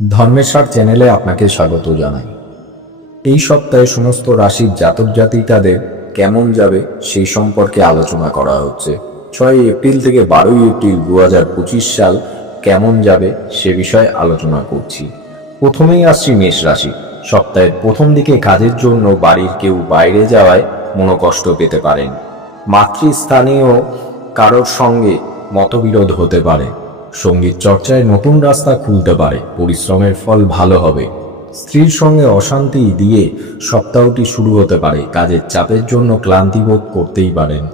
ধর্মেশ্বর চ্যানেলে আপনাকে স্বাগত জানাই। এই সপ্তাহে সমস্ত রাশির জাতক জাতিকাদের কেমন যাবে সেই সম্পর্কে আলোচনা করা হচ্ছে। 6 এপ্রিল থেকে 12 এপ্রিল 2025 সাল কেমন যাবে সে বিষয়ে আলোচনা করছি। প্রথমেই আসছি মেষ রাশি। সপ্তাহের প্রথম দিকে কাজের জন্য বাড়ির কেউ বাইরে যাওয়ায় মনোকষ্ট পেতে পারেন। মাতৃস্থানীয় কারোর সঙ্গে মতবিরোধ হতে পারে। সঙ্গীত চর্চায় নতুন রাস্তা খুলতে পারে। পরিশ্রমের ফল ভালো হবে। স্ত্রীর সঙ্গে অশান্তি দিয়ে সপ্তাহটি শুরু হতে পারে। কাজের চাপের জন্য ক্লান্তি বোধ করতেই পারেন।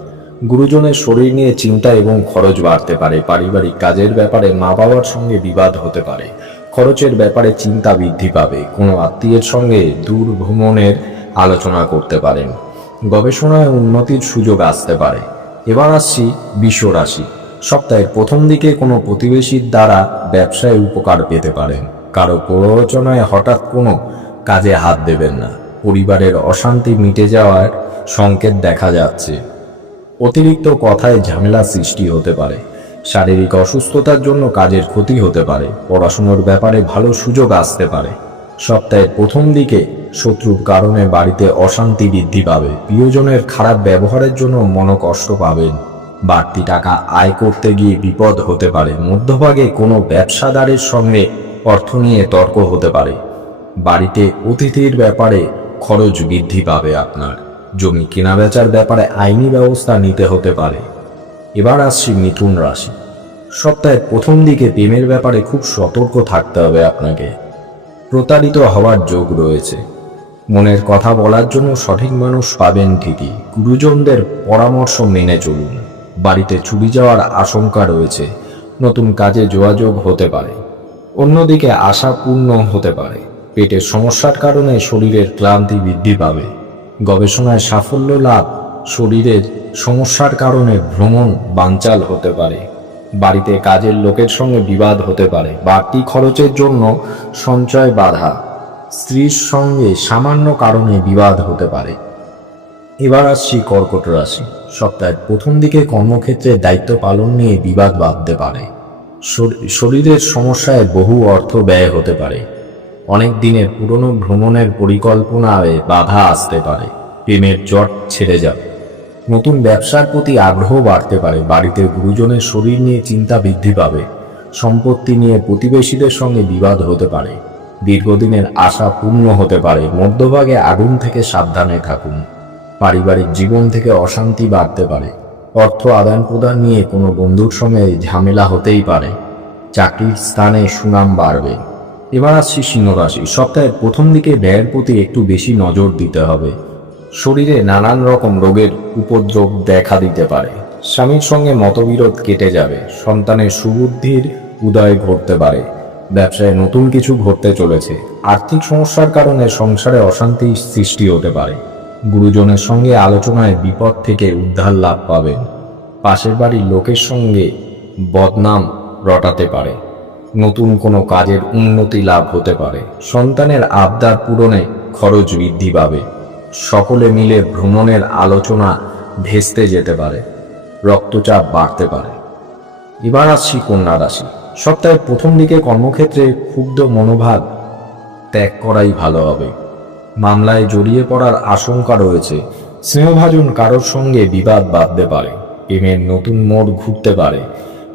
গুরুজনের শরীর নিয়ে চিন্তা এবং খরচ বাড়তে পারে। পারিবারিক কাজের ব্যাপারে মা বাবার সঙ্গে বিবাদ হতে পারে। খরচের ব্যাপারে চিন্তা বৃদ্ধি পাবে। কোনো আত্মীয়ের সঙ্গে দূর ভ্রমণের আলোচনা করতে পারেন। গবেষণায় উন্নতির সুযোগ আসতে পারে। এবার আসছি বৃষ রাশি। সপ্তাহের প্রথম দিকে কোনো প্রতিবেশীর দ্বারা ব্যবসায় উপকার পেতে পারেন। কারো প্ররোচনায় হঠাৎ কোনো কাজে হাত দেবেন না। পরিবারের অশান্তি মিটে যাওয়ার সংকেত দেখা যাচ্ছে। অতিরিক্ত কথায় ঝামেলা সৃষ্টি হতে পারে। শারীরিক অসুস্থতার জন্য কাজের ক্ষতি হতে পারে। পড়াশোনার ব্যাপারে ভালো সুযোগ আসতে পারে। সপ্তাহের প্রথম দিকে শত্রুর কারণে বাড়িতে অশান্তি বৃদ্ধি পাবে। প্রিয়জনের খারাপ ব্যবহারের জন্য মনোকষ্ট পাবেন। বাড়তি টাকা আয় করতে গিয়ে বিপদ হতে পারে। মধ্যভাগে কোনো ব্যবসাদারের সঙ্গে অর্থ নিয়ে তর্ক হতে পারে। বাড়িতে অতিথির ব্যাপারে খরচ বৃদ্ধি পাবে আপনার। জমি কেনাবেচার ব্যাপারে আইনি ব্যবস্থা নিতে হতে পারে। এবার আসছি মিথুন রাশি। সপ্তাহের প্রথম দিকে প্রেমের ব্যাপারে খুব সতর্ক থাকতে হবে আপনাকে। প্রতারিত হওয়ার যোগ রয়েছে। মনের কথা বলার জন্য সঠিক মানুষ পাবেন ঠিকই। গুরুজনদের পরামর্শ মেনে চলুন। বাড়িতে চুরি যাওয়ার আশঙ্কা রয়েছে। নতুন কাজে যোগাযোগ হতে পারে। অন্যদিকে আশা পূর্ণ হতে পারে। পেটের সমস্যার কারণে শরীরের ক্লান্তি বৃদ্ধি পাবে। গবেষণায় সাফল্য লাভ। শরীরের সমস্যার কারণে ভ্রমণ বানচাল হতে পারে। বাড়িতে কাজের লোকের সঙ্গে বিবাদ হতে পারে। বাড়তি খরচের জন্য সঞ্চয় বাধা। স্ত্রীর সঙ্গে সামান্য কারণে বিবাদ হতে পারে। এবার আসছি কর্কট রাশি। সপ্তাহের প্রথম দিকে কর্মক্ষেত্রে দায়িত্ব পালন নিয়ে বিবাদ বাঁধতে পারে। শরীরের সমস্যায় বহু অর্থ ব্যয় হতে পারে। অনেক দিনের পুরনো ভ্রমণের পরিকল্পনায় বাধা আসতে পারে। প্রেমের জট ছেড়ে যাবে। নতুন ব্যবসার প্রতি আগ্রহ বাড়তে পারে। বাড়িতে গুরুজনের শরীর নিয়ে চিন্তা বৃদ্ধি পাবে। সম্পত্তি নিয়ে প্রতিবেশীদের সঙ্গে বিবাদ হতে পারে। দীর্ঘদিনের আশা পূর্ণ হতে পারে। মধ্যভাগে আগুন থেকে সাবধানে থাকুন। পারিবারিক জীবন থেকে অশান্তি বাড়তে পারে। অর্থ আদান প্রদান নিয়ে কোনো বন্ধুর সঙ্গে ঝামেলা হতেই পারে। চাকরির স্থানে সুনাম বাড়বে। এবার আসছি সিংহ রাশি। সপ্তাহের প্রথম দিকে ব্যয়ের প্রতি একটু বেশি নজর দিতে হবে। শরীরে নানান রকম রোগের উপদ্রব দেখা দিতে পারে। স্বামীর সঙ্গে মতবিরোধ কেটে যাবে। সন্তানের সুবুদ্ধির উদয় ঘটতে পারে। ব্যবসায় নতুন কিছু ঘটতে চলেছে। আর্থিক সমস্যার কারণে সংসারে অশান্তি সৃষ্টি হতে পারে। গুরুজনের সঙ্গে আলোচনায় বিপদ থেকে উদ্ধার লাভ পাবেন। পাশের বাড়ির লোকের সঙ্গে বদনাম রটাতে পারে। নতুন কোনো কাজের উন্নতি লাভ হতে পারে। সন্তানের আবদার পূরণে খরচ বৃদ্ধি পাবে। সকলে মিলে ভ্রমণের আলোচনা ভেস্তে যেতে পারে। রক্তচাপ বাড়তে পারে। এবার আসছি কন্যা রাশি। সপ্তাহের প্রথম দিকে কর্মক্ষেত্রে ক্ষুব্ধ মনোভাব ত্যাগ করাই ভালো হবে। মামলায় জড়িয়ে পড়ার আশঙ্কা রয়েছে। স্নেহভাজন কারোর সঙ্গে বিবাদ বাঁধতে পারে। প্রেমের নতুন মোড় ঘুরতে পারে।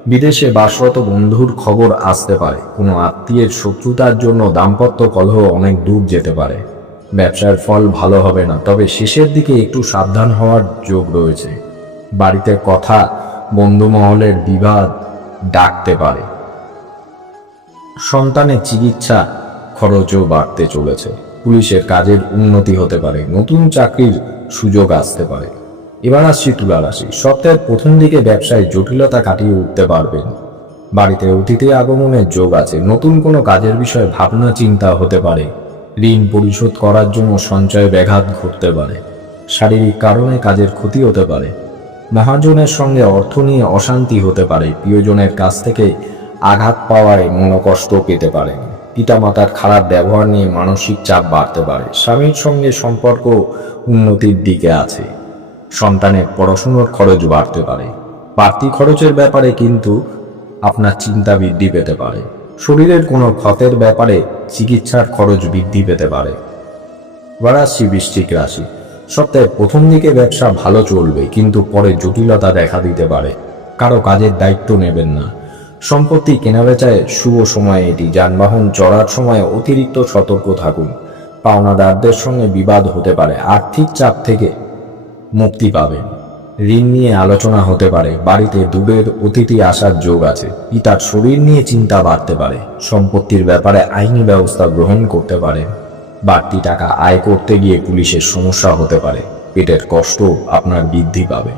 বিদেশে বাসরত বন্ধুর খবর আসতে পারে। কোনো আত্মীয়ের শত্রুতার জন্য দাম্পত্য কলহ অনেক দূর যেতে পারে। ব্যবসার ফল ভালো হবে না, তবে শেষের দিকে একটু সাবধান হওয়ার যোগ রয়েছে। বাড়িতে কথা বন্ধু মহলের বিবাদ ডাকতে পারে। সন্তানের চিকিৎসা খরচও বাড়তে চলেছে। পুলিশের কাজের উন্নতি হতে পারে। নতুন চাকরির সুযোগ আসতে পারে। এবার আসছি তুলা রাশি। সপ্তাহের প্রথম দিকে ব্যবসায় জটিলতা কাটিয়ে উঠতে পারবেন। বাড়িতে অতিথি আগমনের যোগ আছে। নতুন কোনো কাজের বিষয়ে ভাবনা চিন্তা হতে পারে। ঋণ পরিশোধ করার জন্য সঞ্চয়ে ব্যাঘাত ঘটতে পারে। শারীরিক কারণে কাজের ক্ষতি হতে পারে। মহাজনের সঙ্গে অর্থ নিয়ে অশান্তি হতে পারে। প্রিয়জনের কাছ থেকে আঘাত পাওয়ায় মনোকষ্ট পেতে পারেন। পিতামাতার খারাপ ব্যবহার নিয়ে মানসিক চাপ বাড়তে পারে। স্বামীর সঙ্গে সম্পর্ক উন্নতির দিকে আছে। সন্তানের পড়াশোনার খরচ বাড়তে পারে। বাড়তি খরচের ব্যাপারে কিন্তু আপনার চিন্তা বৃদ্ধি পেতে পারে। শরীরের কোনো ক্ষতের ব্যাপারে চিকিৎসার খরচ বৃদ্ধি পেতে পারে। এবার আসছি বৃশ্চিক রাশি। সপ্তাহের প্রথম দিকে ব্যবসা ভালো চলবে, কিন্তু পরে জটিলতা দেখা দিতে পারে। কারো কাজের দায়িত্ব নেবেন না। সম্পত্তি কেনাবেচায় শুভ সময় এটি। যানবাহন চড়ার সময় অতিরিক্ত সতর্ক থাকুন। পাওনাদারদের সঙ্গে বিবাদ হতে পারে। আর্থিক চাপ থেকে মুক্তি পাবেন। ঋণ নিয়ে আলোচনা হতে পারে। বাড়িতে দূরের অতিথি আসার যোগ আছে। পিতার শরীর নিয়ে চিন্তা বাড়তে পারে। সম্পত্তির ব্যাপারে আইনি ব্যবস্থা গ্রহণ করতে পারেন। বাড়তি টাকা আয় করতে গিয়ে পুলিশের সমস্যা হতে পারে। পেটের কষ্ট আপনার বৃদ্ধি পাবে।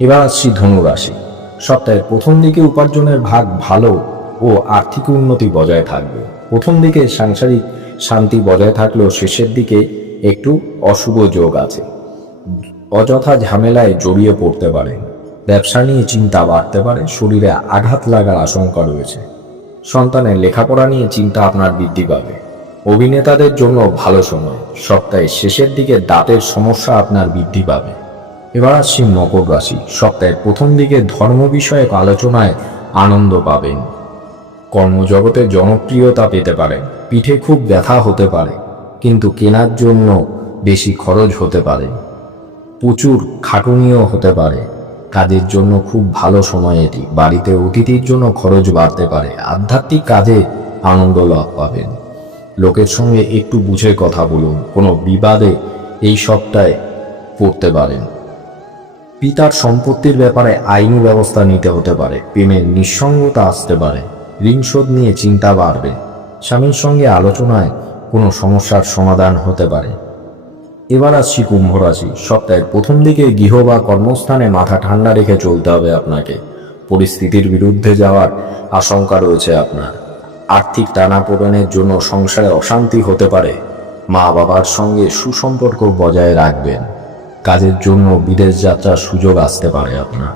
এবার আসছি ধনুরাশি। সপ্তাহের প্রথম দিকে উপার্জনের ভাগ ভালো ও আর্থিক উন্নতি বজায় থাকবে। প্রথম দিকে সাংসারিক শান্তি বজায় থাকলেও শেষের দিকে একটু অশুভ যোগ আছে। অযথা ঝামেলায় জড়িয়ে পড়তে পারেন। ব্যবসা নিয়ে চিন্তা বাড়তে পারে। শরীরে আঘাত লাগার আশঙ্কা রয়েছে। সন্তানের লেখাপড়া নিয়ে চিন্তা আপনার বৃদ্ধি পাবে। অভিনেতাদের জন্য ভালো সময়। সপ্তাহের শেষের দিকে দাঁতের সমস্যা আপনার বৃদ্ধি পাবে। এবার আসছি মকর রাশি। সপ্তাহের প্রথম দিকে ধর্ম বিষয়ক আলোচনায় আনন্দ পাবেন। কর্মজগতে জনপ্রিয়তা পেতে পারেন। পিঠে খুব ব্যথা হতে পারে, কিন্তু কেনার জন্য বেশি খরচ হতে পারে। প্রচুর খাটুনিও হতে পারে। কাজের জন্য খুব ভালো সময় এটি। বাড়িতে অতিথির জন্য খরচ বাড়তে পারে। আধ্যাত্মিক কাজে আনন্দ লাভ পাবেন। লোকের সঙ্গে একটু বুঝে কথা বলুন। কোনো বিবাদে এই সপ্তাহে পড়তে পারেন। পিতার সম্পত্তির ব্যাপারে আইনি ব্যবস্থা নিতে হতে পারে। প্রেমের নিঃসঙ্গতা আসতে পারে। ঋণ শোধ নিয়ে চিন্তা বাড়বে। স্বামীর সঙ্গে আলোচনায় কোনো সমস্যার সমাধান হতে পারে। এবার আসছি কুম্ভ রাশি। সপ্তাহের প্রথম দিকে গৃহ বা কর্মস্থানে মাথা ঠান্ডা রেখে চলতে হবে আপনাকে। পরিস্থিতির বিরুদ্ধে যাওয়ার আশঙ্কা রয়েছে আপনার। আর্থিক টানাপোড়েনের জন্য সংসারে অশান্তি হতে পারে। মা বাবার সঙ্গে সুসম্পর্ক বজায় রাখবেন। কাজের জন্য বিদেশ যাত্রার সুযোগ আসতে পারে আপনার।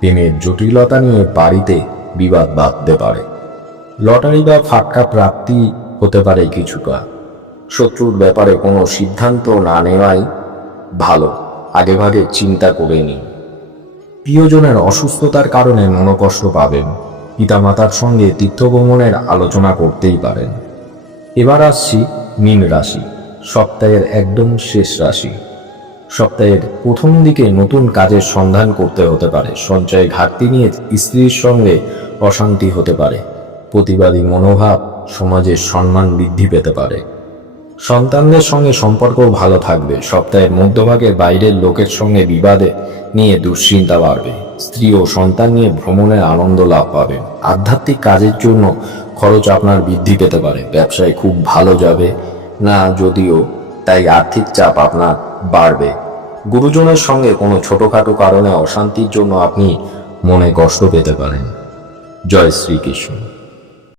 প্রেমের জটিলতা নিয়ে বাড়িতে বিবাদ বাঁধতে পারে। লটারি বা ফাটকা প্রাপ্তি হতে পারে কিছুটা। শত্রুর ব্যাপারে কোনো সিদ্ধান্ত না নেওয়াই ভালো। আগেভাগে চিন্তা করে নিন। প্রিয়জনের অসুস্থতার কারণে মনোকষ্ট পাবেন। পিতামাতার সঙ্গে তীর্থভ্রমণের আলোচনা করতেই পারেন। এবার আসছি মীন রাশি। সপ্তাহের একদম শেষ রাশি। সপ্তাহের প্রথম দিকে নতুন কাজের সন্ধান করতে হতে পারে। সঞ্চয় ঘাটতি নিয়ে স্ত্রীর সঙ্গে অশান্তি হতে পারে। প্রতিবাদী মনোভাব সমাজের সম্মান বৃদ্ধি পেতে পারে। সন্তানদের সঙ্গে সম্পর্ক ভালো থাকবে। সপ্তাহের মধ্যভাগে বাইরের লোকের সঙ্গে বিবাদে নিয়ে দুশ্চিন্তা বাড়বে। স্ত্রী ও সন্তান নিয়ে ভ্রমণের আনন্দ লাভ পাবে। আধ্যাত্মিক কাজের জন্য খরচ আপনার বৃদ্ধি পেতে পারে। ব্যবসায় খুব ভালো যাবে না যদিও, তাই আর্থিক চাপ আপনার বাড়বে। গুরুজনের সঙ্গে কোনো ছোটখাটো কারণে অশান্তির জন্য আপনি মনে কষ্ট পেতে পারেন। জয় শ্রীকৃষ্ণ।